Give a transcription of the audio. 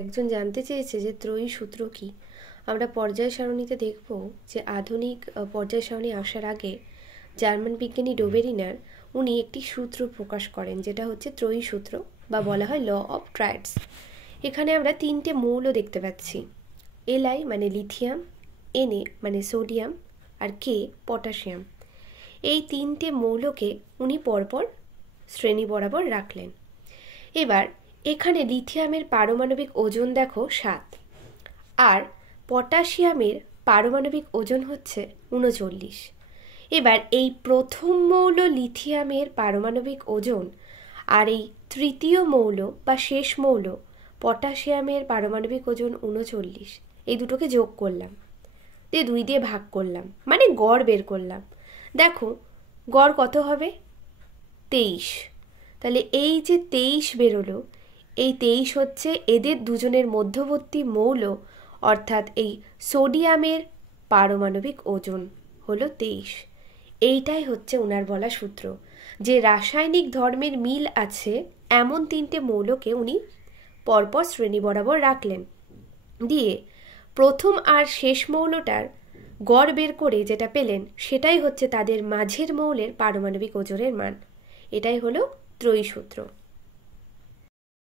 একজন জানতে চেয়েছে যে ত্রয়ী সূত্র কি। আমরা পর্যায় সারণীতে দেখব যে আধুনিক পর্যায় সারণী আসার আগে জার্মান বিজ্ঞানী ডোবেরিনার উনি একটি সূত্র প্রকাশ করেন, যেটা হচ্ছে ত্রয়ী সূত্র বা বলা হয় ল অফ ট্রায়াডস। এখানে আমরা তিনটে মৌল দেখতে পাচ্ছি, Li মানে লিথিয়াম, Na মানে সোডিয়াম, আর K পটাশিয়াম। এই তিনটে মৌলকে উনি পরপর শ্রেণী বরাবর রাখলেন। এবার এখানে লিথিয়ামের পারমাণবিক ওজন দেখো 7, আর পটাশিয়ামের পারমাণবিক ওজন হচ্ছে 39। এবার এই প্রথম মৌল লিথিয়ামের পারমাণবিক ওজন আর এই তৃতীয় মৌল বা শেষ মৌল পটাশিয়ামের পারমাণবিক ওজন 39, এই দুটোকে যোগ করলাম, দিয়ে 2 দিয়ে ভাগ করলাম, মানে গড় বের করলাম। দেখো গড় কত হবে? 23। তাহলে এই যে 23 বেরোলো, এই 23 হচ্ছে এদের দুজনের মধ্যবর্তী মৌল, অর্থাৎ এই সোডিয়ামের পারমাণবিক ওজন হলো 23। এইটাই হচ্ছে ওনার বলা সূত্র, যে রাসায়নিক ধর্মের মিল আছে এমন তিনটে মৌলকে উনি পরপর শ্রেণী বরাবর রাখলেন, দিয়ে প্রথম আর শেষ মৌলটার গড় বের করে যেটা পেলেন সেটাই হচ্ছে তাদের মাঝের মৌলের পারমাণবিক ওজনের মান। এটাই হলো ত্রয়ী সূত্র।